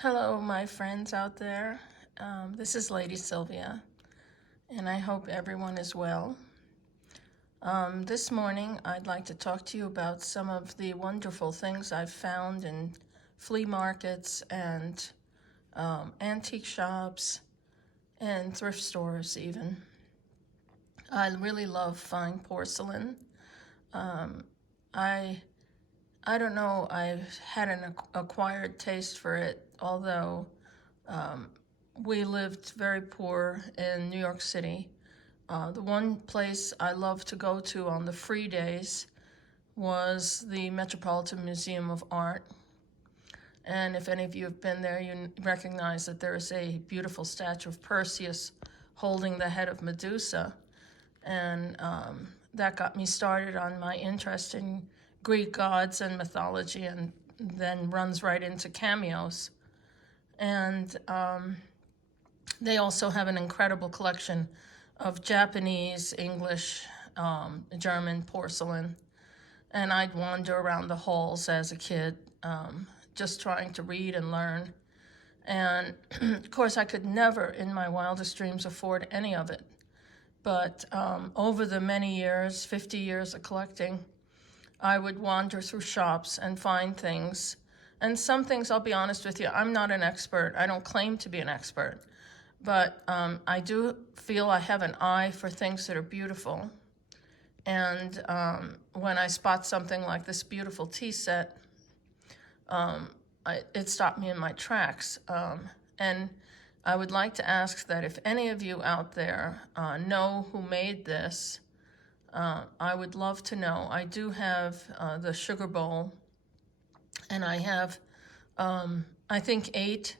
Hello, my friends out there. This is Lady Sylvia, and I hope everyone is well. This morning, I'd like to talk to you about some of the wonderful things I've found in flea markets and antique shops and thrift stores even. I really love fine porcelain. I I don't know, I've had an acquired taste for it, although we lived very poor in New York City. The one place I love to go to on the free days was the Metropolitan Museum of Art. And if any of you have been there, you recognize that there is a beautiful statue of Perseus holding the head of Medusa. And that got me started on my interest in Greek gods and mythology, and then runs right into cameos. And they also have an incredible collection of Japanese, English, German porcelain. And I'd wander around the halls as a kid, just trying to read and learn. And of course, I could never in my wildest dreams afford any of it. But over the many years, 50 years of collecting, I would wander through shops and find things. And some things, I'll be honest with you, I'm not an expert. I don't claim to be an expert. But I do feel I have an eye for things that are beautiful. And when I spot something like this beautiful tea set, it stopped me in my tracks. And I would like to ask that if any of you out there know who made this, I would love to know. I do have the sugar bowl, and I have, I think, 8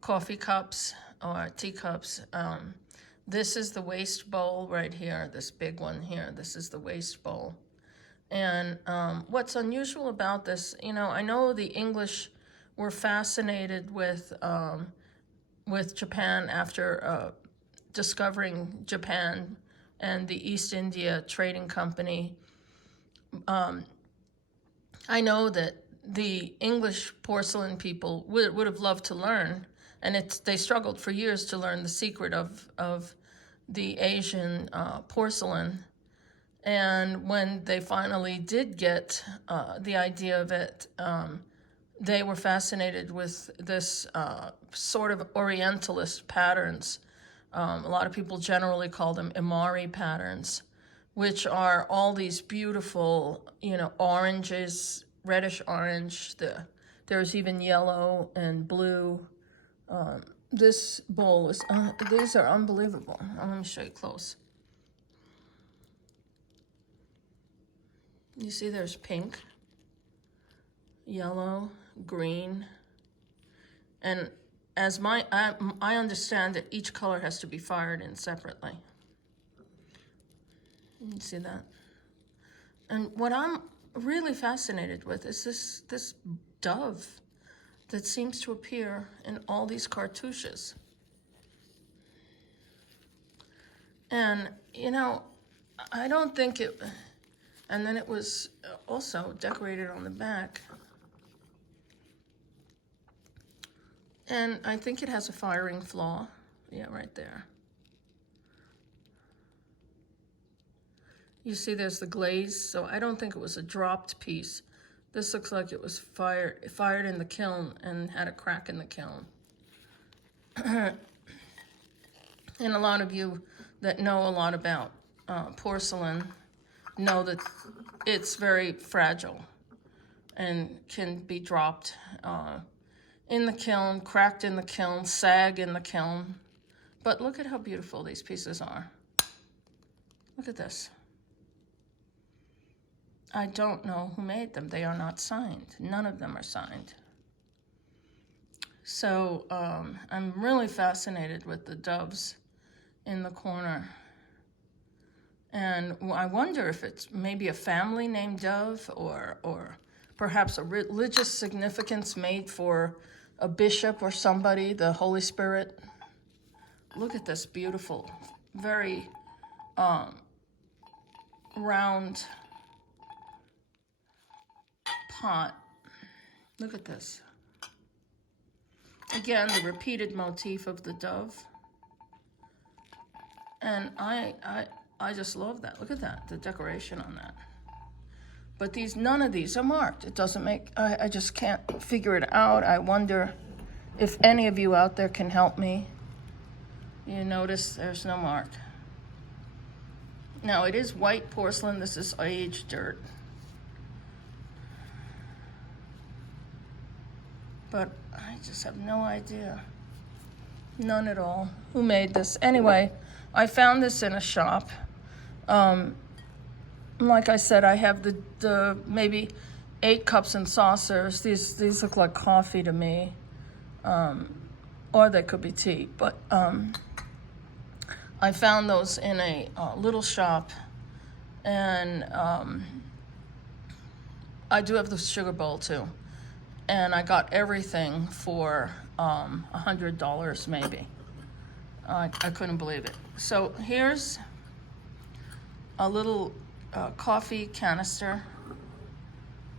coffee cups or teacups. This is the waste bowl right here, this big one here. This is the waste bowl. And what's unusual about this, I know the English were fascinated with Japan after discovering Japan and the East India Trading Company. I know that the English porcelain people would have loved to learn, and they struggled for years to learn the secret of the Asian porcelain. And when they finally did get the idea of it, they were fascinated with this sort of Orientalist patterns. A lot of people generally call them Imari patterns, which are all these beautiful, oranges, reddish orange. There's even yellow and blue. This bowl is, these are unbelievable. Let me show you close. You see there's pink, yellow, green, and as I understand that each color has to be fired in separately. You see that? And what I'm really fascinated with is this dove that seems to appear in all these cartouches. And, I don't think it, and then it was also decorated on the back. And I think it has a firing flaw. Yeah, right there. You see there's the glaze, so I don't think it was a dropped piece. This looks like it was fired in the kiln and had a crack in the kiln. And a lot of you that know a lot about porcelain know that it's very fragile and can be dropped in the kiln, cracked in the kiln, sag in the kiln. But look at how beautiful these pieces are. Look at this. I don't know who made them. They are not signed. None of them are signed. So I'm really fascinated with the doves in the corner. And I wonder if it's maybe a family named Dove, or perhaps a religious significance made for a bishop or somebody, the Holy Spirit. Look at this beautiful, very round pot. Look at this. Again, the repeated motif of the dove. And I just love that. Look at that, the decoration on that. But none of these are marked. It doesn't make, I just can't figure it out. I wonder if any of you out there can help me. You notice there's no mark. Now, it is white porcelain. This is aged dirt. But I just have no idea. None at all. Who made this? Anyway, I found this in a shop. Like I said, I have the maybe 8 cups and saucers. These look like coffee to me. Or they could be tea. But I found those in a little shop. And I do have the sugar bowl too. And I got everything for $100 maybe. I couldn't believe it. So here's a little coffee canister.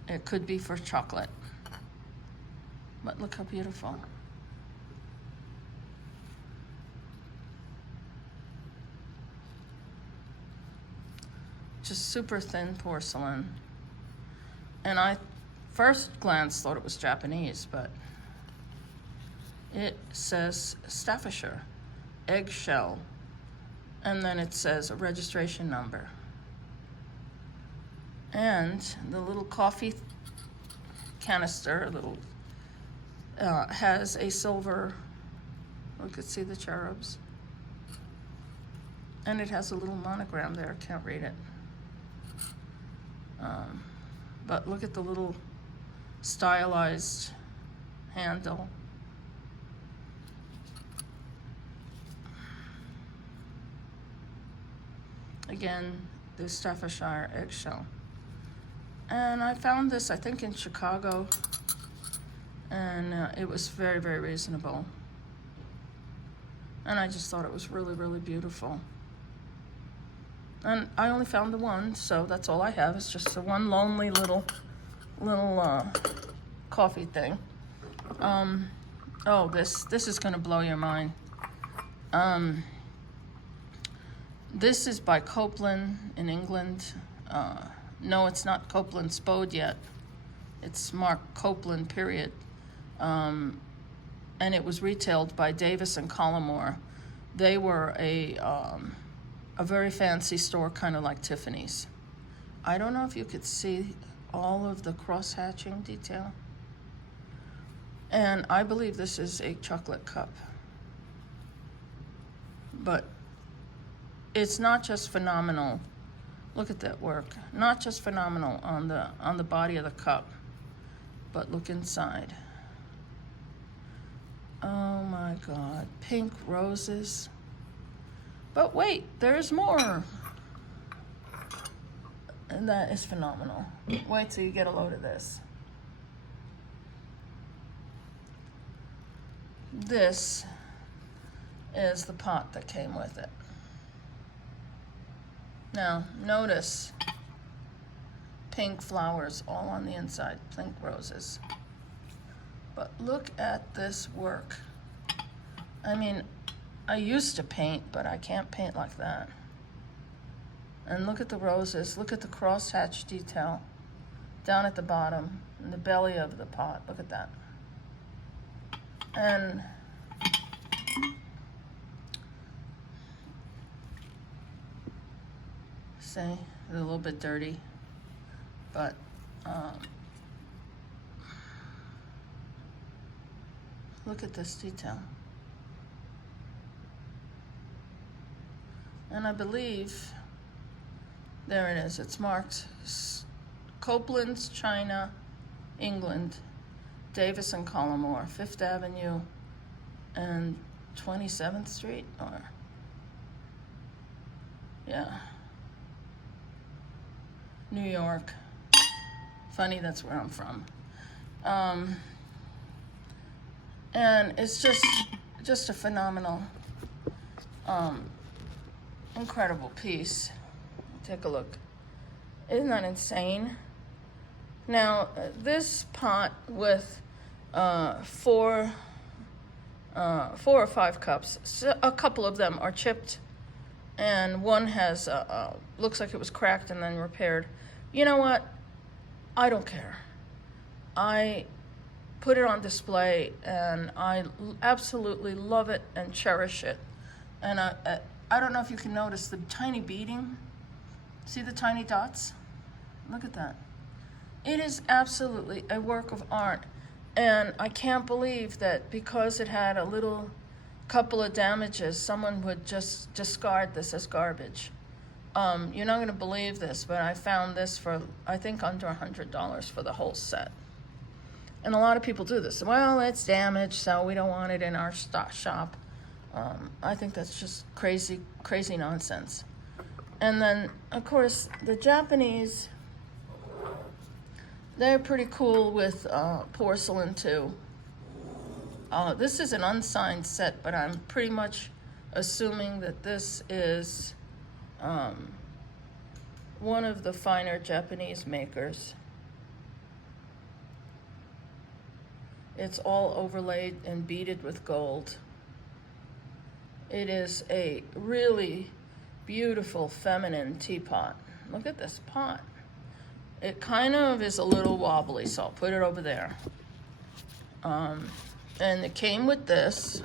It could be for chocolate. But look how beautiful. Just super thin porcelain. And I first glance thought it was Japanese, but it says Staffordshire, eggshell, and then it says a registration number. And the little coffee canister, has a silver, we could see the cherubs. And it has a little monogram there, can't read it. But look at the little stylized handle. Again, the Staffordshire eggshell. And I found this, I think, in Chicago, and it was very, very reasonable. And I just thought it was really, really beautiful. And I only found the one, so that's all I have. It's just the one lonely little coffee thing. Oh, this is gonna blow your mind. This is by Copeland in England. No, it's not Copeland Spode yet. It's Mark Copeland, period. And it was retailed by Davis and Collymore. They were a very fancy store, kind of like Tiffany's. I don't know if you could see all of the cross-hatching detail. And I believe this is a chocolate cup. But it's not just phenomenal. Look at that work. Not just phenomenal on the body of the cup, but look inside. Oh my God, pink roses. But wait, there's more. And that is phenomenal. Wait till you get a load of this. This is the pot that came with it. Now, notice pink flowers all on the inside, pink roses. But look at this work. I mean, I used to paint, but I can't paint like that. And look at the roses. Look at the crosshatch detail down at the bottom, in the belly of the pot. Look at that. And see, it's a little bit dirty, but look at this detail. And I believe, there it is, it's marked Copeland's, China, England, Davis and Collymore, 5th Avenue and 27th Street, or, yeah, New York. Funny, that's where I'm from. And it's just a phenomenal, incredible piece. Take a look. Isn't that insane? Now, this pot with 4 4 or 5 cups. So a couple of them are chipped, and one has looks like it was cracked and then repaired. You know what? I don't care. I put it on display, and I absolutely love it and cherish it. And I don't know if you can notice the tiny beading. See the tiny dots? Look at that. It is absolutely a work of art. And I can't believe that because it had a little couple of damages, someone would just discard this as garbage. You're not going to believe this, but I found this for, I think, under $100 for the whole set. And a lot of people do this. Well, it's damaged, so we don't want it in our shop. I think that's just crazy, crazy nonsense. And then, of course, the Japanese, they're pretty cool with porcelain too. This is an unsigned set, but I'm pretty much assuming that this is one of the finer Japanese makers. It's all overlaid and beaded with gold. It is a really beautiful feminine teapot. Look at this pot. It kind of is a little wobbly, so I'll put it over there. And it came with this.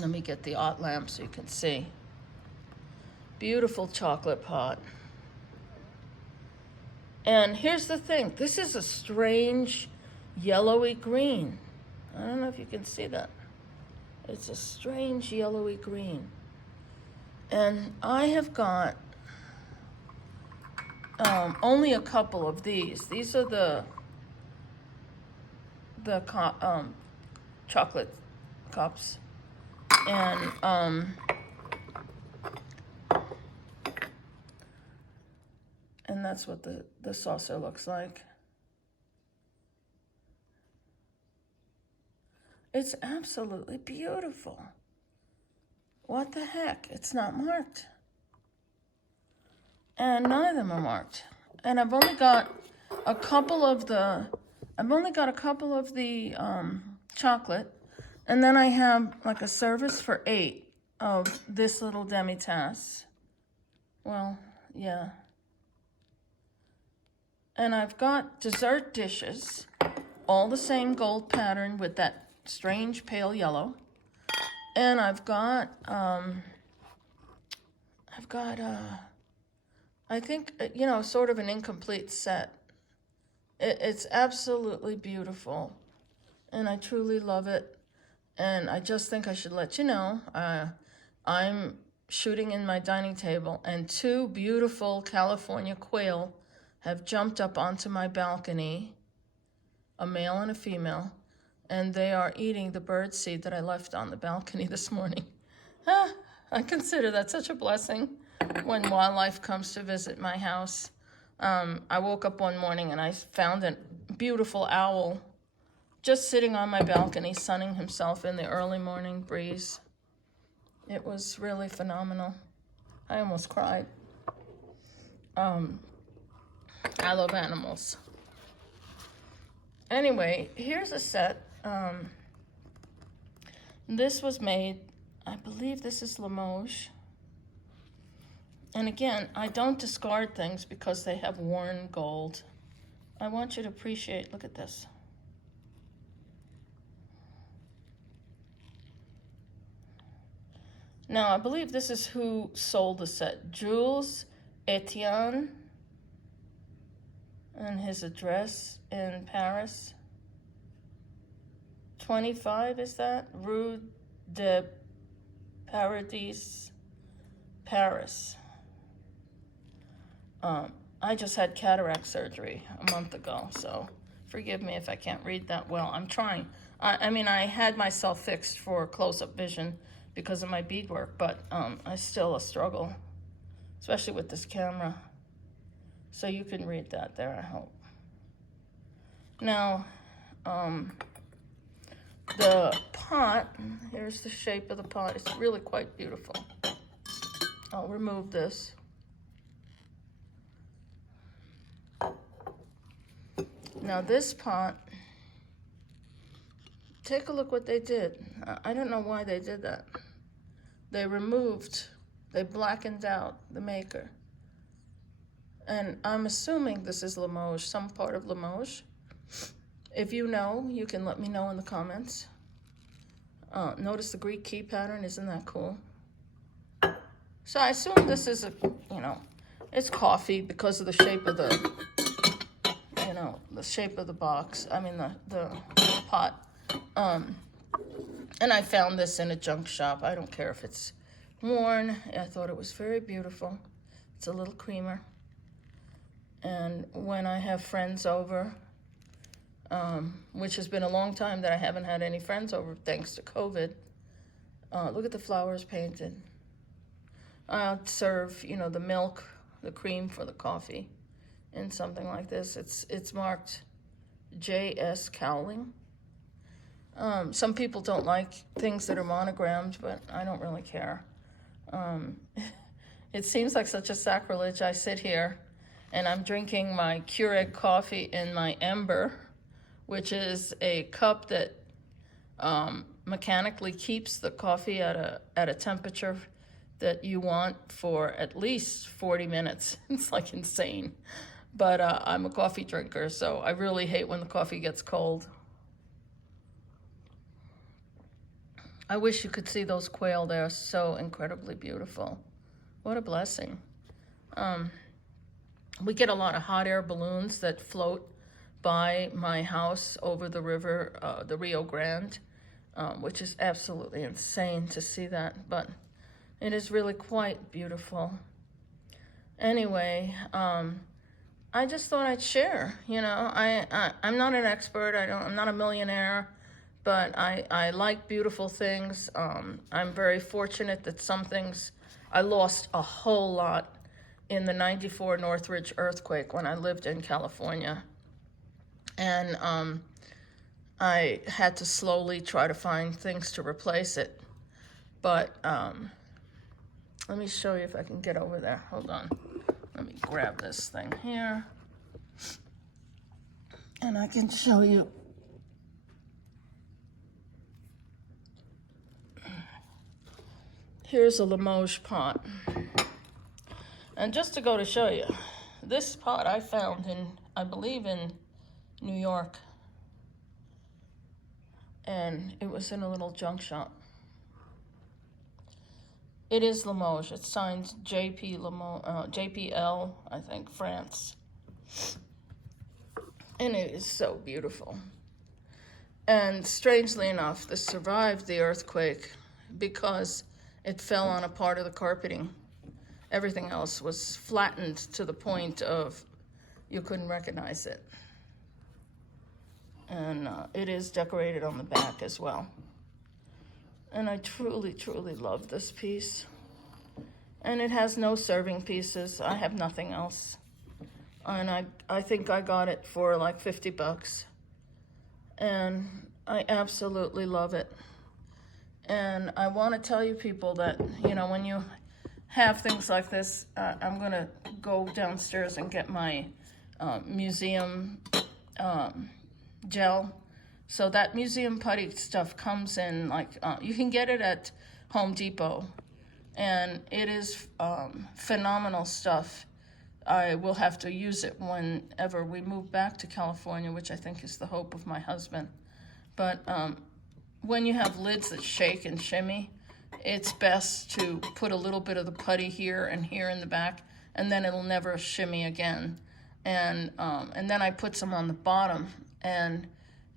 Let me get the art lamp so you can see. Beautiful chocolate pot. And here's the thing. This is a strange yellowy green. I don't know if you can see that. It's a strange yellowy green. And I have got only a couple of these. These are the chocolate cups. And that's what the saucer looks like. It's absolutely beautiful. What the heck? It's not marked. And none of them are marked. And I've only got a couple of the chocolate. And then I have like a service for 8 of this little demi-tasse. Well, yeah. And I've got dessert dishes, all the same gold pattern with that strange pale yellow. And I've got I think, sort of an incomplete set. It's absolutely beautiful, and I truly love it. And I just think I should let you know, I'm shooting in my dining table, and 2 beautiful California quail have jumped up onto my balcony, a male and a female, and they are eating the bird seed that I left on the balcony this morning. I consider that such a blessing when wildlife comes to visit my house. I woke up one morning and I found a beautiful owl just sitting on my balcony, sunning himself in the early morning breeze. It was really phenomenal. I almost cried. I love animals. Anyway, here's a set. This was made, I believe this is Limoges. And again, I don't discard things because they have worn gold. I want you to appreciate, look at this. Now, I believe this is who sold the set. Jules Etienne, and his address in Paris. 25, is that? Rue de Paradis, Paris. I just had cataract surgery a month ago, so forgive me if I can't read that well. I'm trying. I mean, I had myself fixed for close-up vision because of my beadwork, but I still a struggle, especially with this camera. So you can read that there, I hope. Now, the pot, here's the shape of the pot. It's really quite beautiful. I'll remove this. Now this pot Take a look what they did. I don't know why they did that. They blackened out the maker. And I'm assuming this is Limoges, some part of Limoges. If you know, you can let me know in the comments. Notice the Greek key pattern, isn't that cool? So I assume this is it's coffee because of the shape of the shape of the box. I mean the pot. And I found this in a junk shop. I don't care if it's worn. I thought it was very beautiful. It's a little creamer. And when I have friends over, which has been a long time that I haven't had any friends over thanks to COVID, look at the flowers painted. I'll serve, the milk, the cream for the coffee in something like this. It's marked J.S. Cowling. Some people don't like things that are monogrammed, but I don't really care. It seems like such a sacrilege. I sit here and I'm drinking my Keurig coffee in my Ember, which is a cup that mechanically keeps the coffee at a temperature that you want for at least 40 minutes. It's like insane. But I'm a coffee drinker, so I really hate when the coffee gets cold. I wish you could see those quail. They are so incredibly beautiful. What a blessing. We get a lot of hot air balloons that float by my house over the river, the Rio Grande, which is absolutely insane to see that, but it is really quite beautiful. Anyway, I just thought I'd share. I'm not an expert. I'm not a millionaire, but I like beautiful things. I'm very fortunate that some things, I lost a whole lot in the 94 Northridge earthquake when I lived in California. And I had to slowly try to find things to replace it. But let me show you if I can get over there. Hold on. Let me grab this thing here. And I can show you. Here's a Limoges pot. And just to go to show you, this pot I found I believe in New York. And it was in a little junk shop. It is Limoges. It's signed JPL, I think, France. And it is so beautiful. And strangely enough, this survived the earthquake because it fell on a part of the carpeting. Everything else was flattened to the point of you couldn't recognize it. And it is decorated on the back as well. And I truly, truly love this piece. And it has no serving pieces. I have nothing else. And I think I got it for like $50. And I absolutely love it. And I want to tell you people that, when you have things like this, I'm going to go downstairs and get my museum gel. So that museum putty stuff comes in you can get it at Home Depot, and it is phenomenal stuff. I will have to use it whenever we move back to California, which I think is the hope of my husband. But when you have lids that shake and shimmy, it's best to put a little bit of the putty here and here in the back, and then it'll never shimmy again. And then I put some on the bottom, and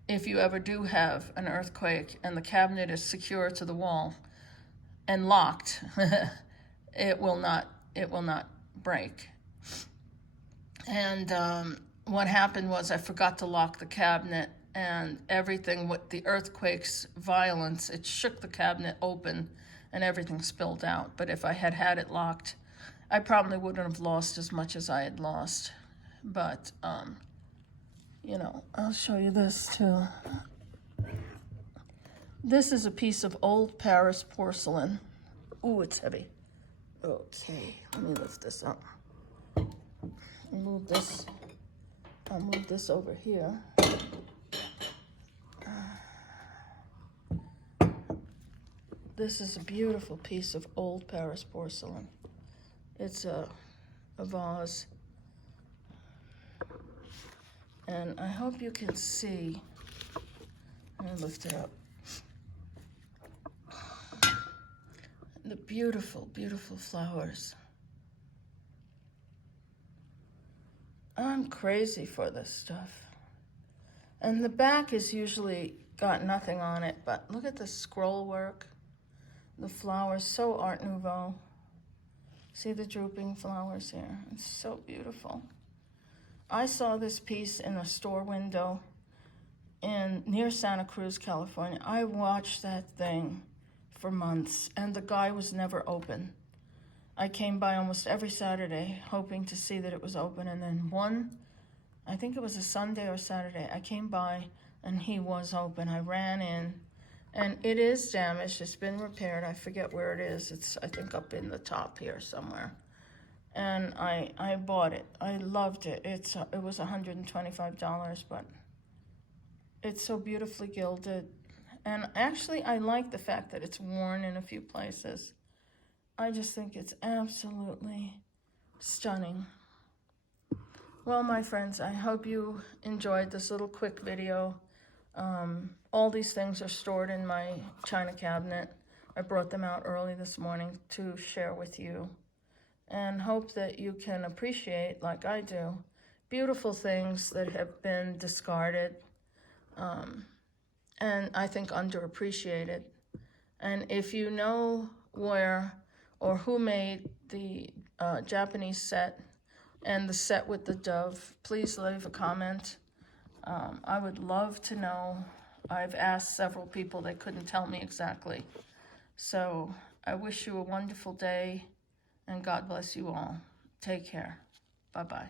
if you ever do have an earthquake and the cabinet is secure to the wall and locked, it will not break. And what happened was I forgot to lock the cabinet, and everything with the earthquake's violence, it shook the cabinet open and everything spilled out. But if I had had it locked, I probably wouldn't have lost as much as I had lost. But, I'll show you this too. This is a piece of old Paris porcelain. Ooh, it's heavy. Okay, let me lift this up. I'll move this over here. This is a beautiful piece of old Paris porcelain. It's a vase. And I hope you can see. Let me lift it up. The beautiful, beautiful flowers. I'm crazy for this stuff. And the back is usually got nothing on it, but look at the scroll work. The flowers, so Art Nouveau. See the drooping flowers here? It's so beautiful. I saw this piece in a store window near Santa Cruz, California. I watched that thing for months, and the guy was never open. I came by almost every Saturday hoping to see that it was open, and then I think it was a Sunday or Saturday, I came by and he was open. I ran in, and it is damaged. It's been repaired. I forget where it is. It's, I think, up in the top here somewhere. And I bought it. I loved it. It was $125, but it's so beautifully gilded. And actually, I like the fact that it's worn in a few places. I just think it's absolutely stunning. Well, my friends, I hope you enjoyed this little quick video. All these things are stored in my china cabinet. I brought them out early this morning to share with you, and hope that you can appreciate, like I do, beautiful things that have been discarded, and I think underappreciated. And if you know where or who made the Japanese set and the set with the dove, please leave a comment. I would love to know. I've asked several people, they couldn't tell me exactly. So I wish you a wonderful day, and God bless you all. Take care. Bye-bye.